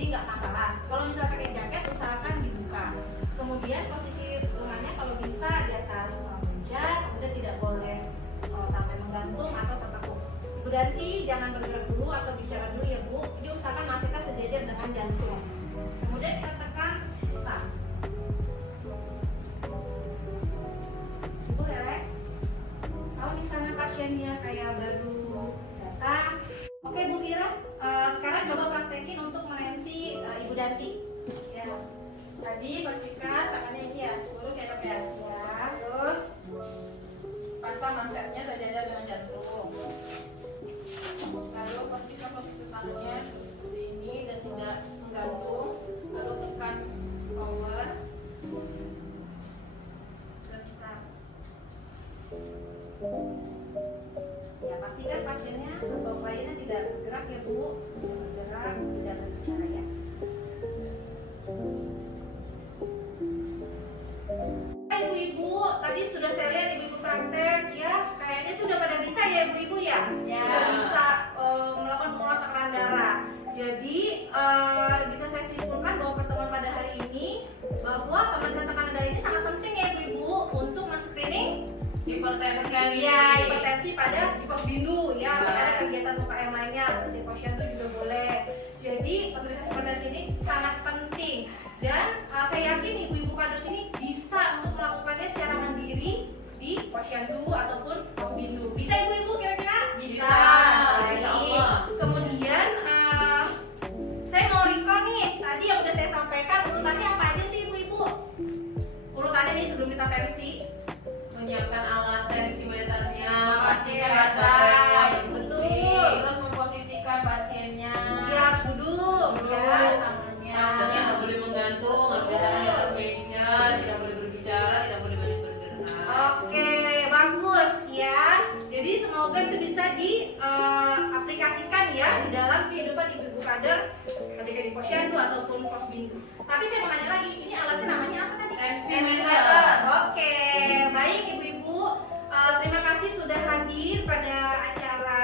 jadi nggak masalah. Kalau misalnya pakai jaket, usahakan dibuka. Kemudian posisi lengannya kalau bisa di atas meja, kemudian tidak boleh sampai menggantung atau tertekuk. Ibu Danti jangan bergerak dulu atau bicara dulu ya Bu. Jadi usahakan masihkan sejajar dengan jantung. Kemudian kita tekan start. Ibu relax. Kalau misalnya pasiennya kayak baru datang, oke Bu Vira, sekarang coba praktekin untuk menensi Ibu Danti. Ya. Tadi pastikan tangannya ini ya, lurus ya Dok ya. Ya. Terus pasang mansetnya sejajar dengan jantung. Lalu pastikan posisi tangannya seperti ini dan tidak menggantung. Lalu tekan power dan start. Ya, pastikan pasiennya atau kliennya tidak bergerak ya Bu. Tidak bergerak, tidak berbicara ya. Ibu-ibu, tadi sudah saya lihat ibu-ibu praktek ya. Kayaknya sudah pada bisa ya ibu-ibu ya. Ya. Sudah bisa melakukan pengurangan tekanan darah. Jadi bisa saya simpulkan bahwa pertemuan pada hari ini bahwa pemeriksaan tekanan darah ini sangat penting ya ibu-ibu untuk men-screening Hipertensi. ya, hipertensi pada di posbindu ya. Ada kegiatan UKM lainnya seperti posyandu juga boleh. Jadi pemeriksaan hipertensi ini sangat penting dan saya yakin ibu-ibu kader sini bisa untuk melakukannya secara mandiri di posyandu ataupun posbindu. Bisa ibu-ibu kira-kira? Bisa. Baik. Kemudian saya mau recall nih tadi yang udah saya sampaikan urutannya apa aja sih ibu-ibu? Urutannya nih sebelum kita tensi. Menyiapkan alat tensimeternya, pastikan Oke, baterainya baik. berfungsi. Betul. Terus memposisikan pasiennya. Dia harus duduk ya. Tangannya nggak boleh menggantung, nggak boleh tangan di atas meja, tidak boleh berbicara, tidak boleh banyak bergerak. Oke, bagus ya. Jadi semoga itu bisa diaplikasikan ya di dalam kehidupan ibu-ibu kader ketika di posyandu ataupun posbindu. Tapi saya mau nanya lagi, ini alatnya namanya apa tadi? Tensimeter. Oke, baik ibu-ibu. Terima kasih sudah hadir pada acara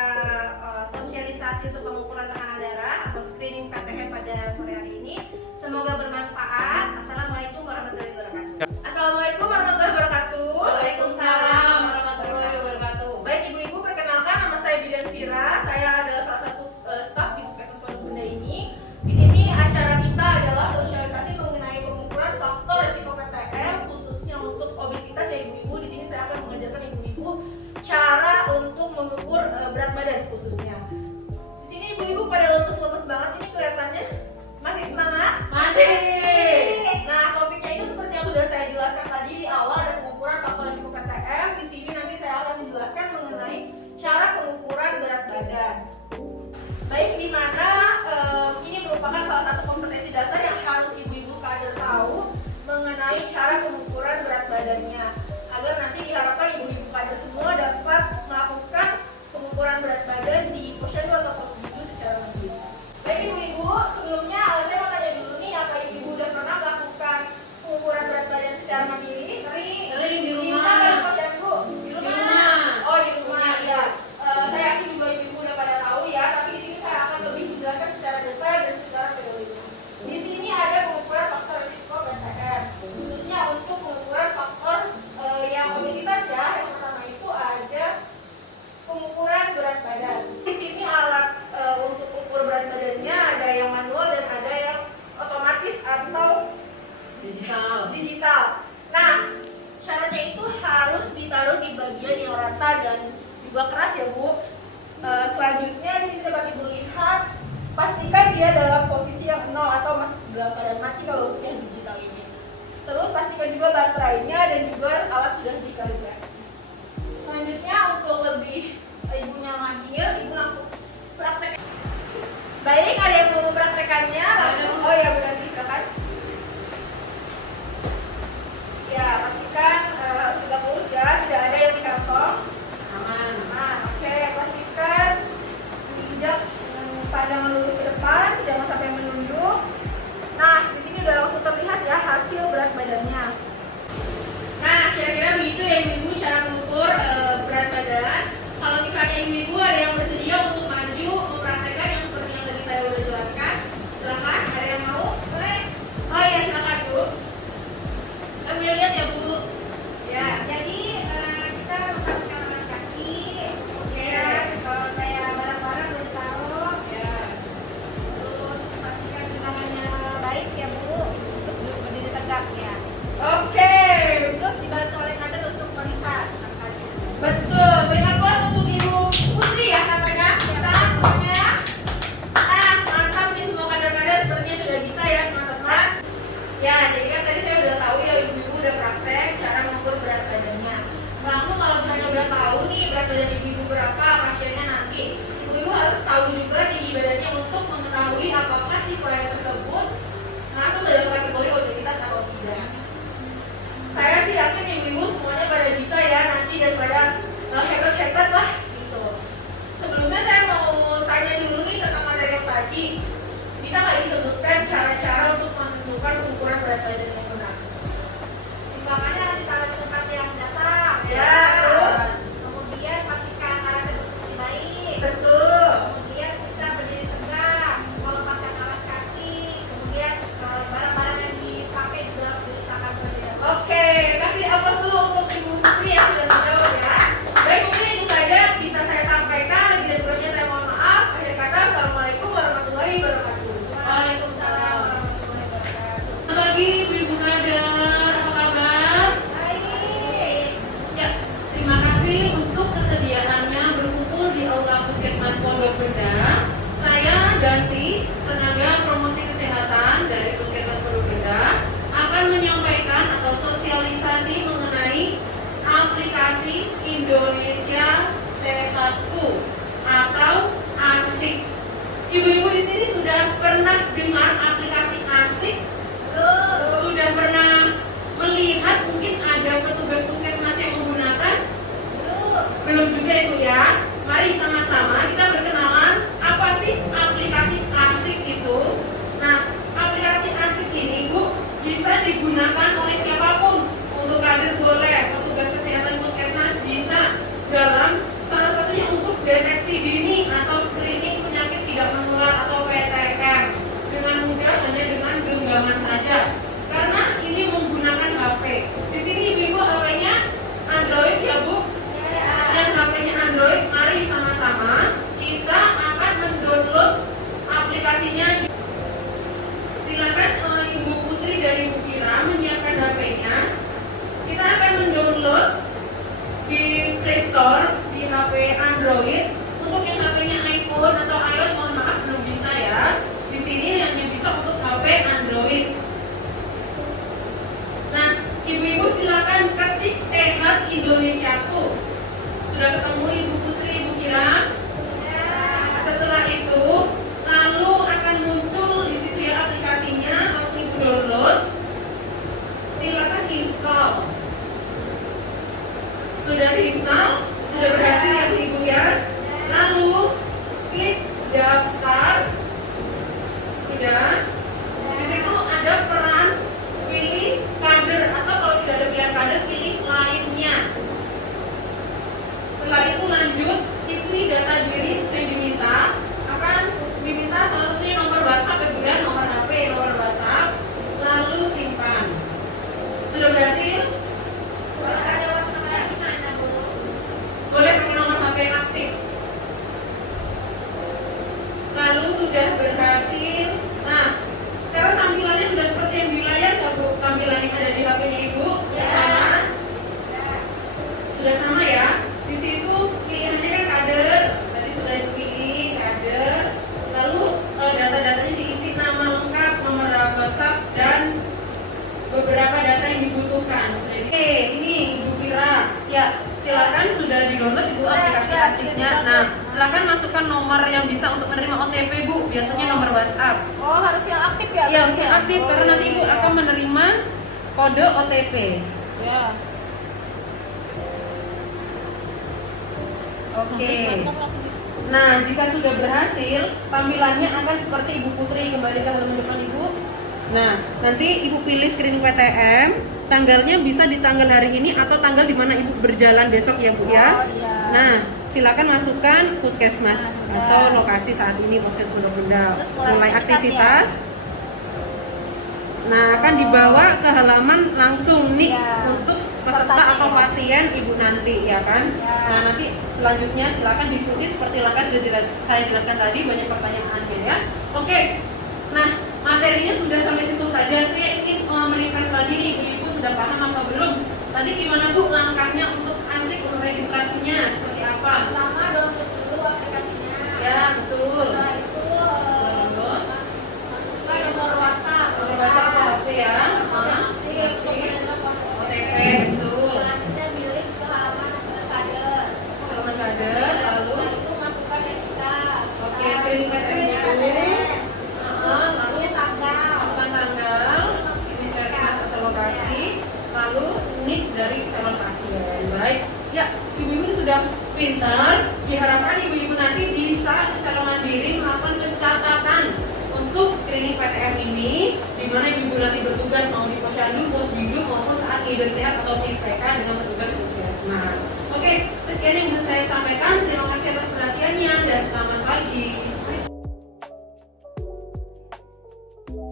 sosialisasi untuk pengukuran tekanan darah atau screening PTM pada sore hari ini. Semoga bermanfaat. Assalamualaikum warahmatullahi wabarakatuh. Assalamualaikum warahmatullahi wabarakatuh. Waalaikumsalam warahmatullahi wabarakatuh. Baik ibu-ibu, perkenalkan nama saya Bidan Vira. Saya adalah salah satu staf di Puskesmas Pondok Bunda ini. Di sini acara kita adalah sosialisasi mengenai pengukuran faktor risiko PTM khususnya untuk obesitas ya ibu-ibu. Di sini saya akan mengajarkan ibu-ibu cara untuk mengukur berat badan khususnya. Di sini ibu-ibu pada lemes-lemes banget ini kelihatannya. Masih semangat? Masih. Nah, topiknya itu seperti yang sudah saya jelaskan tadi di awal, ada pengukuran faktor risiko PTM. Di sini nanti saya akan menjelaskan mengenai cara pengukuran berat badan. Baik, di mana ini merupakan salah satu kompetensi dasar yang harus ibu-ibu kader tahu mengenai cara pengukuran berat badannya, agar nanti diharapkan ibu-ibu kader semua dapat melakukan pengukuran berat badan di posyandu atau posbindu secara mandiri. Baik ibu-ibu, sebelumnya saya mau tanya dulu nih, apa ibu-ibu udah pernah melakukan pengukuran berat badan secara mandiri? Sering di Di rumah. atau di posyandu? Di rumah. Oh, di rumah ya. Saya yakin juga ibu-ibu udah pada tahu ya, tapi di sini saya akan lebih menjelaskan secara detail dan secara teori. Di sini ada pengukuran faktor risiko PTM, khususnya untuk pengukuran faktor yang obesitas ya. Yang pertama itu ada pengukuran berat badan. Di sini alat untuk ukur berat badannya ada yang manual dan ada yang otomatis atau digital. Nah, syaratnya itu harus ditaruh di bagian yang rata dan juga keras ya Bu. Selanjutnya di sini dapat ibu lihat, pastikan dia dalam posisi yang 0 atau masih dalam keadaan mati kalau untuk yang digital ini. Terus pastikan juga baterainya dan juga alat sudah dikalibrasi. Selanjutnya untuk lebih ibunya mahir, ibu langsung praktek. Baik, ada yang mau mempraktekannya langsung? Oh ya, Bu Nanti silakan. Ya, pastikan harus tegak lurus ya, tidak ada yang di kantong. Aman. Nah, oke, pastikan diinjak pandangan lurus ke depan, jangan sampai menunduk. Nah, di sini udah langsung terlihat ya hasil berat badannya. Nah, kira-kira begitu ya ibu-ibu cara mengukur berat badan. Kalau misalnya ibu-ibu ada yang bersedia untuk maju mempraktekkan yang seperti yang tadi saya udah jelaskan, cara-cara untuk menentukan pengukuran berat badan yang benar. Timbangannya harus ditaruh di tempat yang datar. Ya, terus? Kemudian pastikan arahnya berfungsi baik. Betul. Kemudian kita berdiri tegak, melepaskan alas kaki. Kemudian barang-barang yang dipakai juga diletakkan pada Oke, kasih aplaus dulu untuk Ibu Putri yang sudah menjawab ya. Baik, mungkin itu saja bisa saya sampaikan. Lebih dan kurangnya saya mohon maaf. Akhir kata, Assalamualaikum warahmatullahi wabarakatuh. Waalaikumsalam warahmatullahi wabarakatuh. Selamat pagi Ibu-Ibu Kader, apa kabar? Baik. Ya, terima kasih untuk kesediaannya berkumpul di Aula Puskesmas Pondok Benda. Saya Danti, tenaga promosi kesehatan dari Puskesmas Pondok Benda, akan menyampaikan atau sosialisasi mengenai aplikasi Indonesia Sehatku atau ASIK. Ibu-ibu di sini sudah pernah dengar aplikasi ASIK? Sudah pernah melihat mungkin ada petugas puskesmas yang menggunakan? Belum juga Ibu ya. Mari sama-sama kita berkenalan apa sih aplikasi ASIK itu. Nah, aplikasi ASIK ini Bu bisa digunakan oleh siapapun. Untuk kader boleh, petugas kesehatan puskesmas bisa, dalam salah satunya untuk deteksi dini atau screening penyakit tidak menular atau PTM dengan mudah hanya dengan genggaman saja. Karena ini menggunakan HP. Di sini Ibu HP-nya Android ya Bu. Yang HP-nya Android, mari sama-sama kita akan mendownload aplikasinya. Silakan Ibu Putri dan Ibu Fira menyiapkan HP-nya. Kita akan mendownload di Play Store di HP Android. Untuk yang HP-nya iPhone atau iOS mohon maaf belum bisa ya. Di sini hanya bisa untuk HP Android. Nah, ibu-ibu silakan ketik Sehat Indonesiaku. Sudah ketemu Ibu Putri, Ibu Kira? Setelah itu, lalu akan muncul di situ ya aplikasinya, harus ibu download. Silakan install. Sudah diinstal? Sudah berhasil ya Ibu ya? Lalu klik daftar. Sudah. Di situ ada peran pilih kader atau kalau tidak ada pilihan kader pilih lainnya. Setelah itu lanjut isi data diri sesuai yang diminta. Akan diminta salah satunya nomor WhatsApp ya Bu ya, nomor HP, nomor WhatsApp. Lalu simpan. Sudah berhasil? Kalau ada waktu lagi mana Bu? Boleh pakai nomor HP yang aktif. Lalu sudah berhasil. Nah, sekarang tampilannya sudah seperti yang di layar nggak Bu? Tampilan yang ada di HP-nya Ibu? Ya. Sama? Sudah sama ya? Di situ pilihannya kan kader. Tadi sudah dipilih kader. Lalu data-datanya diisi nama lengkap, nomor WhatsApp dan beberapa data yang dibutuhkan. Sudah Oke, ini Ibu Fira. Silakan sudah di-download Ibu aplikasi ASIK-nya. Nah, silakan masukkan nomor yang bisa untuk menerima OTP Bu. Biasanya nomor WhatsApp. Oh, harus yang aktif ya? Iya, harus yang aktif karena nanti Ibu akan menerima kode OTP. Ya. Oke. Nah, jika sudah berhasil, tampilannya akan seperti Ibu Putri. Kembali ke halaman depan Ibu. Nah, nanti Ibu pilih screening PTM. Tanggalnya bisa di tanggal hari ini atau tanggal di mana Ibu berjalan besok ya Bu ya. Oh, iya. Nah, silakan masukkan puskesmas atau lokasi saat ini Puskesmas Pondok Benda. Terus Mulai aktivitas. Nah, akan dibawa ke halaman langsung nih Ya. untuk peserta atau pasien Ibu nanti ya kan. Ya. Nah, nanti selanjutnya silakan diikuti seperti langkah sudah saya jelaskan tadi, banyak pertanyaannya ya. Oke. Nah, materinya sudah sampai situ saja. Saya ingin merefresh lagi nih, Ibu sudah paham apa belum? Tadi gimana Bu langkahnya untuk ASIK untuk registrasinya seperti apa? Pertama download dulu aplikasinya. Ya, betul. Setelah itu Download. masukkan nomor WhatsApp. Nomor WhatsApp atau HP ya. OTP betul. Selanjutnya milik ke halaman kader. Halaman kader, lalu Setelah itu masukkan yang kita. oke screening PTM dulu. Lalu tanggal. masukkan tanggal, puskesmas atau lokasi, lalu NIK dari calon pasien. Baik, ya ibu-ibu sudah pintar. Diharapkan ibu-ibu nanti bisa secara mandiri melakukan pencatatan untuk screening screening PTM ini, di mana ibu nanti bertugas mau di posyandu, posbiduk maupun saat leader sehat atau PSPK dengan petugas puskesmas. Oke, sekian yang bisa saya sampaikan. Terima kasih atas perhatiannya dan selamat pagi.